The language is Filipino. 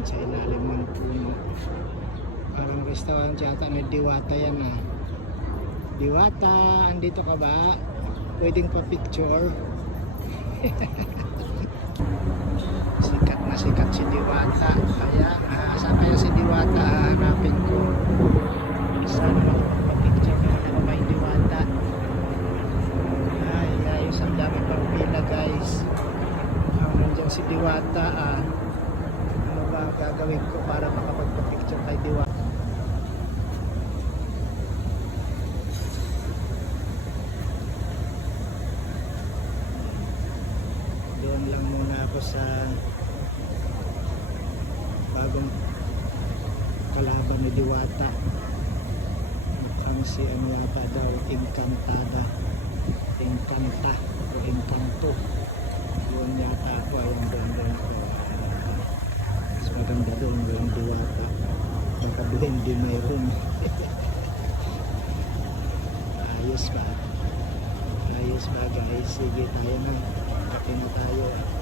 yan sa ilalim ng puno. Parang restaurant yata na diwata yan ah. Diwata, andito ka ba? Pwedeng pa-picture? sikat na sikat si Diwata. Kaya, uh, kaya si Diwata ah, hahanapin ko? Saan naman ako ng mga Diwata? Ay, ayos ang dami pang guys. Ang nandiyan si Diwata ah. Gagawin ko para makapagpa-picture kay Diwata? Doon lang muna ako sa bagong kalaban ni Diwata. Ang si ano yata daw, Encantada. Encanta o Encanto. Yun yata ako, ayun doon doon ako. Mas maganda doon yung Diwata. Baka blende mayroon. Ayos ba? Ayos ba guys? Sige tayo na. Kape na tayo.